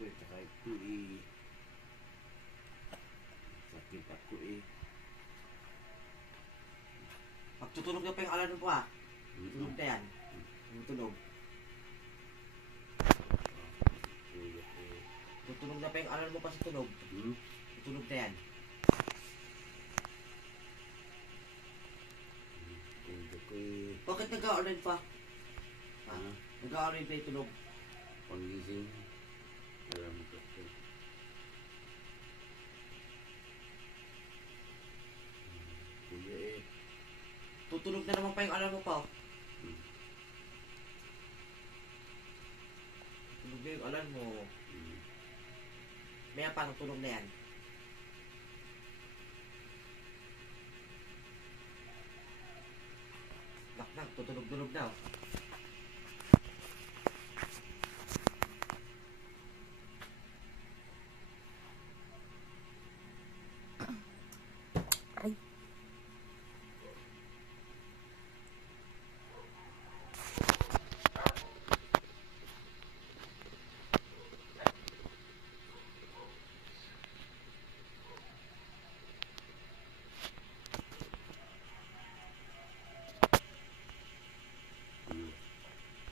ako eh, tsaka ito eh. Sakit ako eh. Pag tutunog na pa yung alarm mo pa, tunog na yan. Tunog. Tutunog na pa yung alarm mo pa sa tunog. Tutunog na yan. Ako eh. Bakit nag-a-alarm pa? Ha? Nag-a-alarm pa yung tunog. Pangising. Alam mo ko. Kuya eh. Tutunog na naman pa yung alarm mo pa. Tutunog na yung alarm mo. Maya pa, tutunog na yan. Nak, tutunog-tunog na.